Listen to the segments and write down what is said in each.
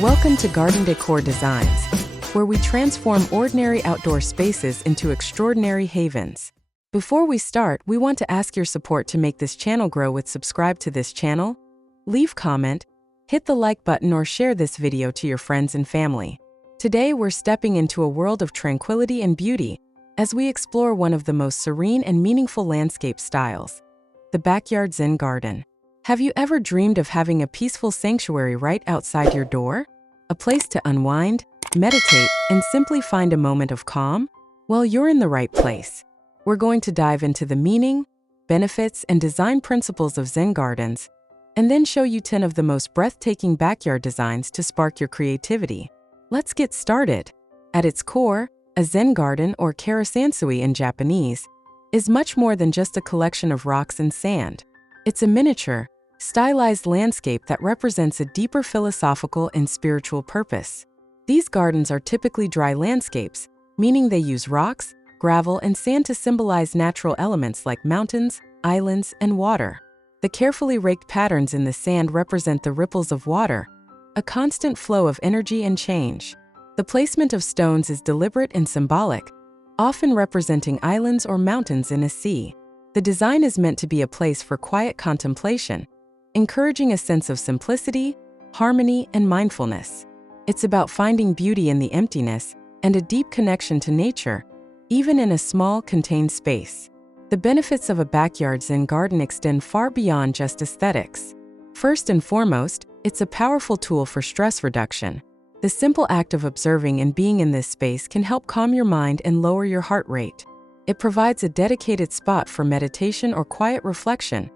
Welcome to Garden Decor Designs, where we transform ordinary outdoor spaces into extraordinary havens. Before we start, we want to ask your support to make this channel grow with subscribe to this channel, leave comment, hit the like button or share this video to your friends and family. Today we're stepping into a world of tranquility and beauty as we explore one of the most serene and meaningful landscape styles, the backyard Zen garden. Have you ever dreamed of having a peaceful sanctuary right outside your door? A place to unwind, meditate, and simply find a moment of calm? Well, you're in the right place. We're going to dive into the meaning, benefits, and design principles of Zen gardens, and then show you 10 of the most breathtaking backyard designs to spark your creativity. Let's get started. At its core, a Zen garden, or karasansui in Japanese, is much more than just a collection of rocks and sand. It's a miniature, stylized landscape that represents a deeper philosophical and spiritual purpose. These gardens are typically dry landscapes, meaning they use rocks, gravel, and sand to symbolize natural elements like mountains, islands, and water. The carefully raked patterns in the sand represent the ripples of water, a constant flow of energy and change. The placement of stones is deliberate and symbolic, often representing islands or mountains in a sea. The design is meant to be a place for quiet contemplation, encouraging a sense of simplicity, harmony, and mindfulness. It's about finding beauty in the emptiness and a deep connection to nature, even in a small, contained space. The benefits of a backyard Zen garden extend far beyond just aesthetics. First and foremost, it's a powerful tool for stress reduction. The simple act of observing and being in this space can help calm your mind and lower your heart rate. It provides a dedicated spot for meditation or quiet reflection,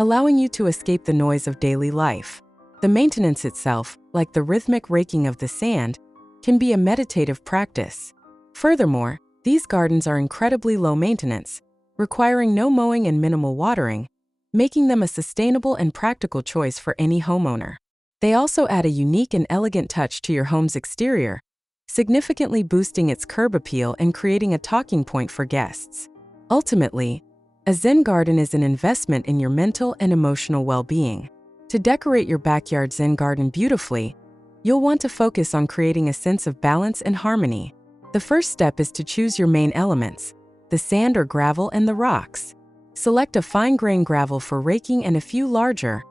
allowing you to escape the noise of daily life. The maintenance itself, like the rhythmic raking of the sand, can be a meditative practice. Furthermore, these gardens are incredibly low maintenance, requiring no mowing and minimal watering, making them a sustainable and practical choice for any homeowner. They also add a unique and elegant touch to your home's exterior, significantly boosting its curb appeal and creating a talking point for guests. Ultimately, a Zen garden is an investment in your mental and emotional well-being. To decorate your backyard Zen garden beautifully, you'll want to focus on creating a sense of balance and harmony. The first step is to choose your main elements, the sand or gravel and the rocks. Select a fine-grained gravel for raking and a few larger,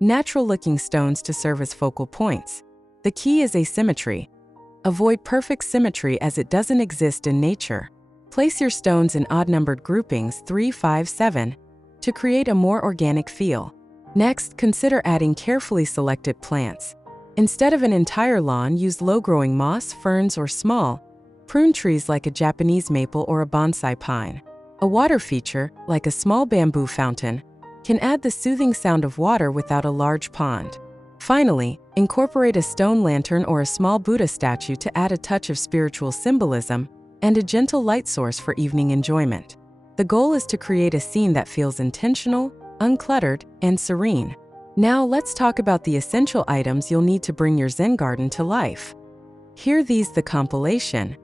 natural-looking stones to serve as focal points. The key is asymmetry. Avoid perfect symmetry as it doesn't exist in nature. Place your stones in odd-numbered groupings 3, 5, 7 to create a more organic feel. Next, consider adding carefully selected plants. Instead of an entire lawn, use low-growing moss, ferns, or small, prune trees like a Japanese maple or a bonsai pine. A water feature, like a small bamboo fountain, can add the soothing sound of water without a large pond. Finally, incorporate a stone lantern or a small Buddha statue to add a touch of spiritual symbolism and a gentle light source for evening enjoyment. The goal is to create a scene that feels intentional, uncluttered, and serene. Now let's talk about the essential items you'll need to bring your Zen garden to life. Here these the compilation.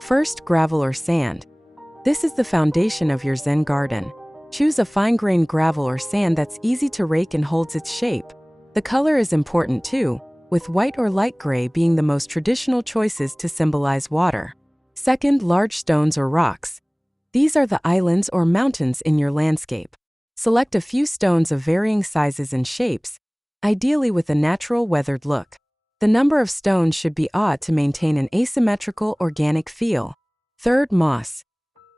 First, gravel or sand. This is the foundation of your Zen garden. Choose a fine-grained gravel or sand that's easy to rake and holds its shape. The color is important too, with white or light gray being the most traditional choices to symbolize water. Second, large stones or rocks. These are the islands or mountains in your landscape. Select a few stones of varying sizes and shapes, ideally with a natural weathered look. The number of stones should be odd to maintain an asymmetrical, organic feel. Third, moss.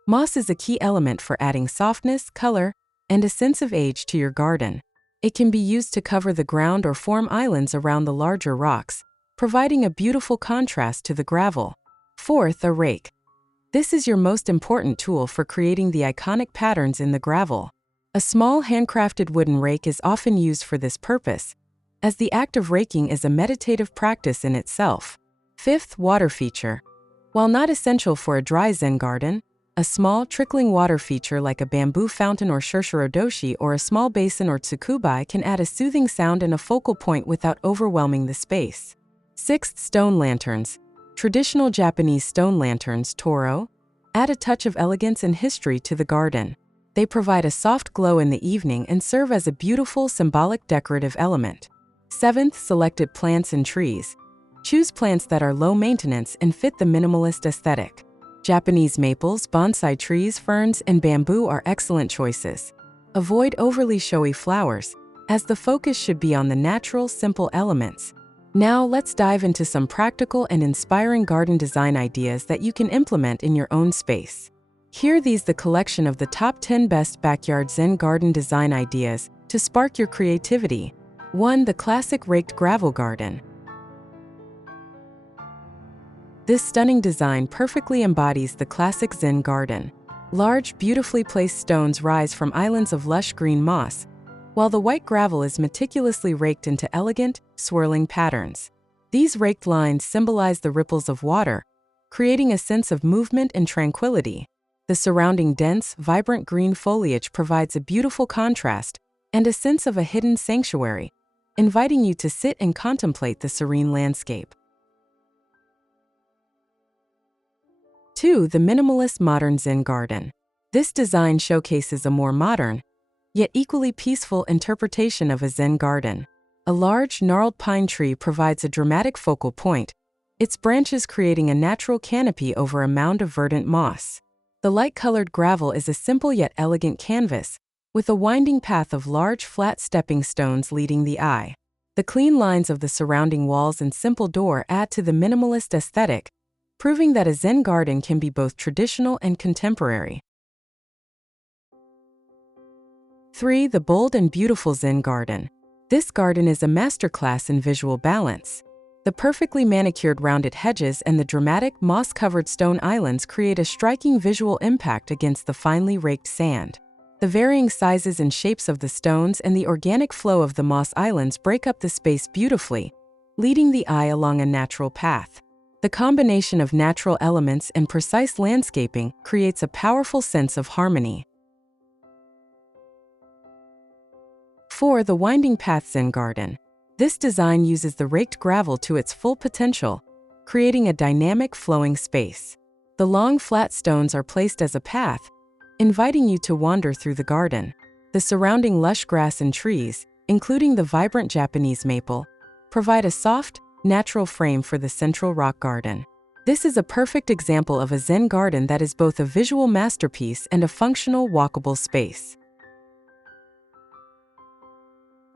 Moss is a key element for adding softness, color, and a sense of age to your garden. It can be used to cover the ground or form islands around the larger rocks, providing a beautiful contrast to the gravel. Fourth, a rake. This is your most important tool for creating the iconic patterns in the gravel. A small handcrafted wooden rake is often used for this purpose, as the act of raking is a meditative practice in itself. Fifth, water feature. While not essential for a dry Zen garden, a small, trickling water feature like a bamboo fountain or shushurodoshi or a small basin or tsukubai can add a soothing sound and a focal point without overwhelming the space. Sixth, stone lanterns. Traditional Japanese stone lanterns, Toro, add a touch of elegance and history to the garden. They provide a soft glow in the evening and serve as a beautiful symbolic decorative element. Seventh, selected plants and trees. Choose plants that are low maintenance and fit the minimalist aesthetic. Japanese maples, bonsai trees, ferns, and bamboo are excellent choices. Avoid overly showy flowers, as the focus should be on the natural, simple elements. Now let's dive into some practical and inspiring garden design ideas that you can implement in your own space. Here these the collection of the top 10 best backyard Zen garden design ideas to spark your creativity. 1. The classic raked gravel garden. This stunning design perfectly embodies the classic Zen garden. Large, beautifully placed stones rise from islands of lush green moss, while the white gravel is meticulously raked into elegant, swirling patterns. These raked lines symbolize the ripples of water, creating a sense of movement and tranquility. The surrounding dense, vibrant green foliage provides a beautiful contrast and a sense of a hidden sanctuary, inviting you to sit and contemplate the serene landscape. 2. The minimalist modern Zen garden. This design showcases a more modern, yet equally peaceful interpretation of a Zen garden. A large, gnarled pine tree provides a dramatic focal point, its branches creating a natural canopy over a mound of verdant moss. The light-colored gravel is a simple yet elegant canvas, with a winding path of large, flat stepping stones leading the eye. The clean lines of the surrounding walls and simple door add to the minimalist aesthetic, proving that a Zen garden can be both traditional and contemporary. 3. The bold and beautiful Zen garden. This garden is a masterclass in visual balance. The perfectly manicured rounded hedges and the dramatic moss-covered stone islands create a striking visual impact against the finely raked sand. The varying sizes and shapes of the stones and the organic flow of the moss islands break up the space beautifully, leading the eye along a natural path. The combination of natural elements and precise landscaping creates a powerful sense of harmony. 4. The winding path Zen garden. This design uses the raked gravel to its full potential, creating a dynamic, flowing space. The long, flat stones are placed as a path, inviting you to wander through the garden. The surrounding lush grass and trees, including the vibrant Japanese maple, provide a soft, natural frame for the central rock garden. This is a perfect example of a Zen garden that is both a visual masterpiece and a functional, walkable space.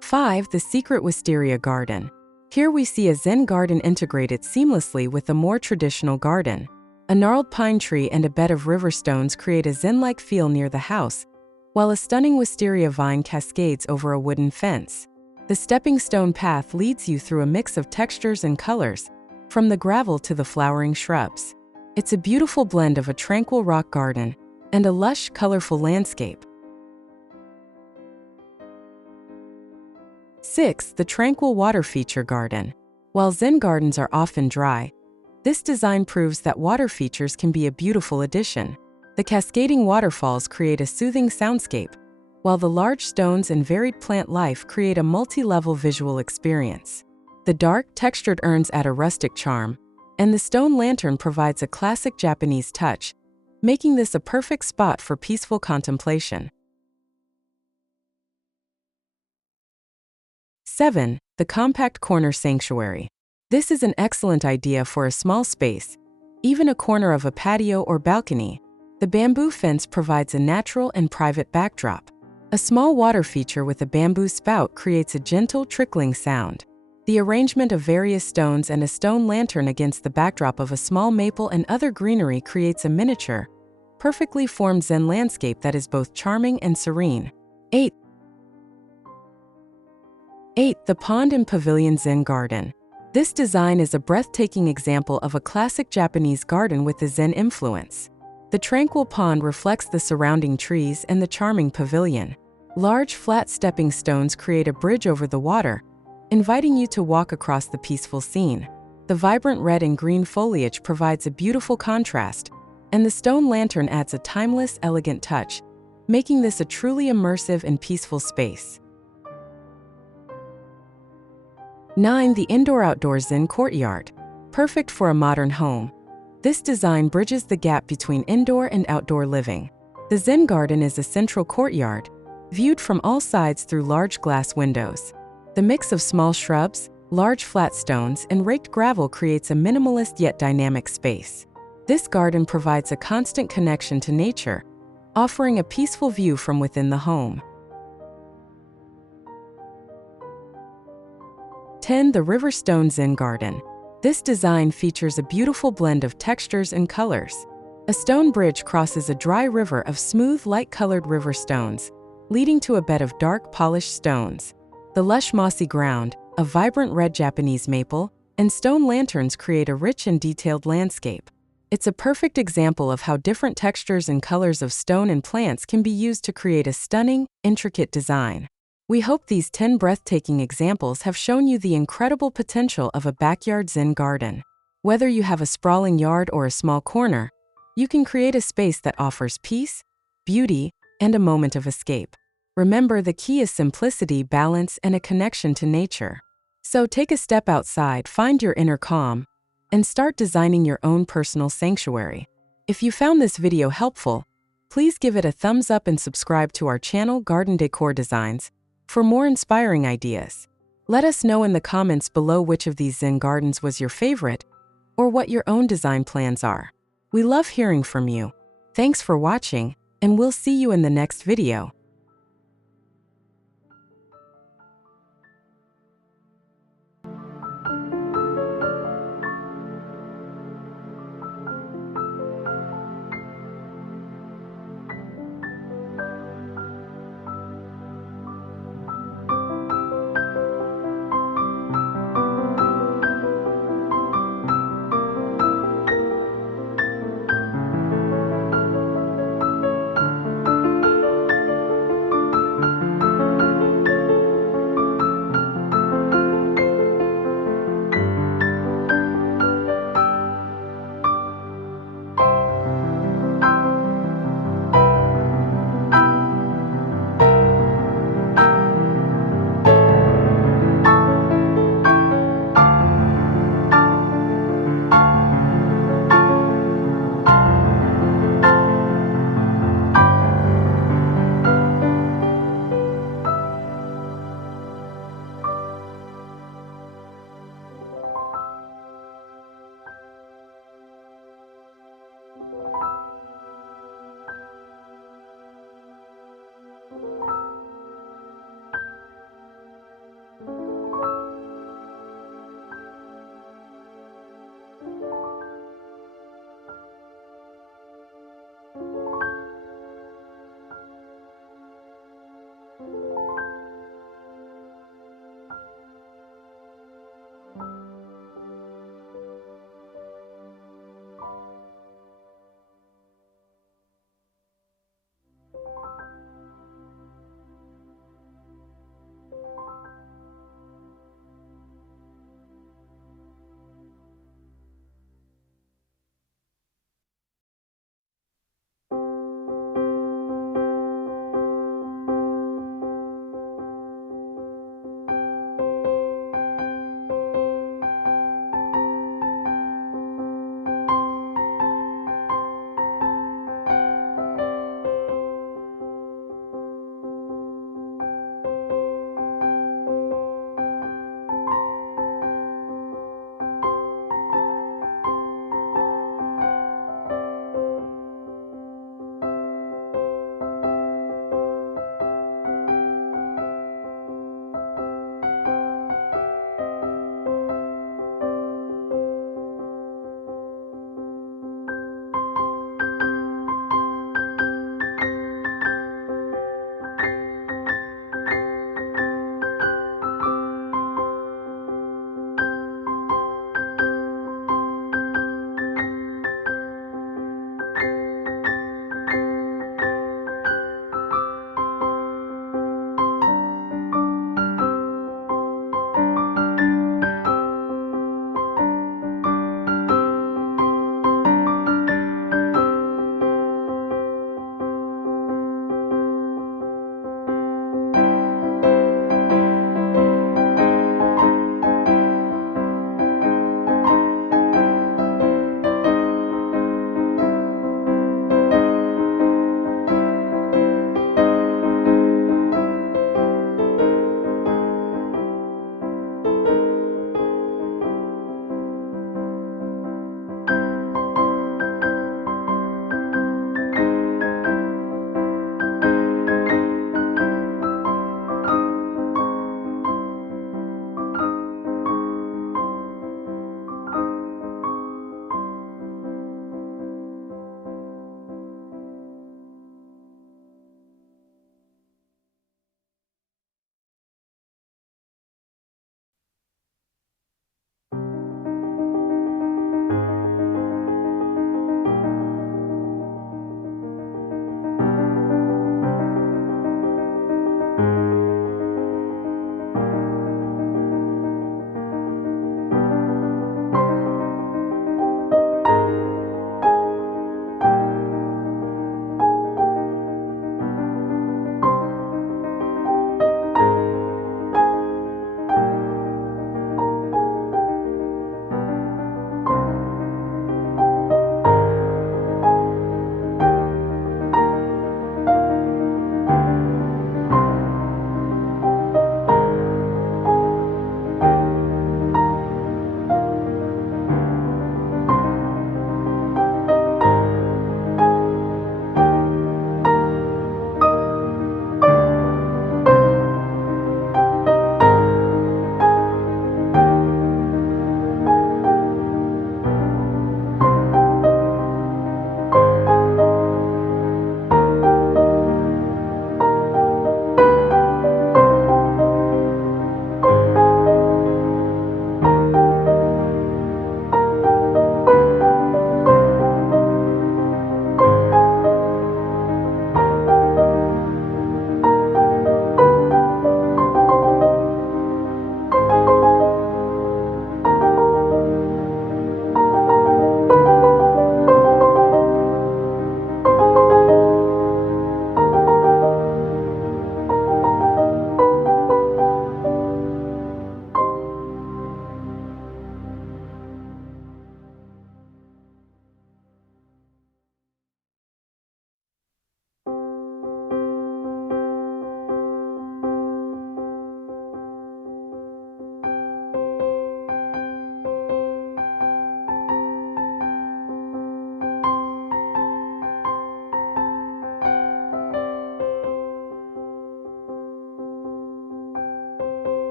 5. The secret wisteria garden. Here we see a Zen garden integrated seamlessly with a more traditional garden. A gnarled pine tree and a bed of river stones create a Zen-like feel near the house, while a stunning wisteria vine cascades over a wooden fence. The stepping stone path leads you through a mix of textures and colors, from the gravel to the flowering shrubs. It's a beautiful blend of a tranquil rock garden and a lush, colorful landscape. 6. The tranquil water feature garden. While Zen gardens are often dry, this design proves that water features can be a beautiful addition. The cascading waterfalls create a soothing soundscape, while the large stones and varied plant life create a multi-level visual experience. The dark, textured urns add a rustic charm, and the stone lantern provides a classic Japanese touch, making this a perfect spot for peaceful contemplation. 7. The compact corner sanctuary. This is an excellent idea for a small space, even a corner of a patio or balcony. The bamboo fence provides a natural and private backdrop. A small water feature with a bamboo spout creates a gentle, trickling sound. The arrangement of various stones and a stone lantern against the backdrop of a small maple and other greenery creates a miniature, perfectly formed Zen landscape that is both charming and serene. 8. The pond and pavilion Zen garden. This design is a breathtaking example of a classic Japanese garden with a Zen influence. The tranquil pond reflects the surrounding trees and the charming pavilion. Large, flat stepping stones create a bridge over the water, inviting you to walk across the peaceful scene. The vibrant red and green foliage provides a beautiful contrast, and the stone lantern adds a timeless, elegant touch, making this a truly immersive and peaceful space. 9. The indoor-outdoor Zen courtyard. Perfect for a modern home. This design bridges the gap between indoor and outdoor living. The Zen garden is a central courtyard, viewed from all sides through large glass windows. The mix of small shrubs, large flat stones, and raked gravel creates a minimalist yet dynamic space. This garden provides a constant connection to nature, offering a peaceful view from within the home. 10. The Riverstone Zen Garden. This design features a beautiful blend of textures and colors. A stone bridge crosses a dry river of smooth, light-colored river stones, leading to a bed of dark, polished stones. The lush mossy ground, a vibrant red Japanese maple, and stone lanterns create a rich and detailed landscape. It's a perfect example of how different textures and colors of stone and plants can be used to create a stunning, intricate design. We hope these 10 breathtaking examples have shown you the incredible potential of a backyard Zen garden. Whether you have a sprawling yard or a small corner, you can create a space that offers peace, beauty, and a moment of escape. Remember, the key is simplicity, balance, and a connection to nature. So take a step outside, find your inner calm, and start designing your own personal sanctuary. If you found this video helpful, please give it a thumbs up and subscribe to our channel, Garden Decor Designs, for more inspiring ideas. Let us know in the comments below which of these Zen gardens was your favorite, or what your own design plans are. We love hearing from you. Thanks for watching, and we'll see you in the next video.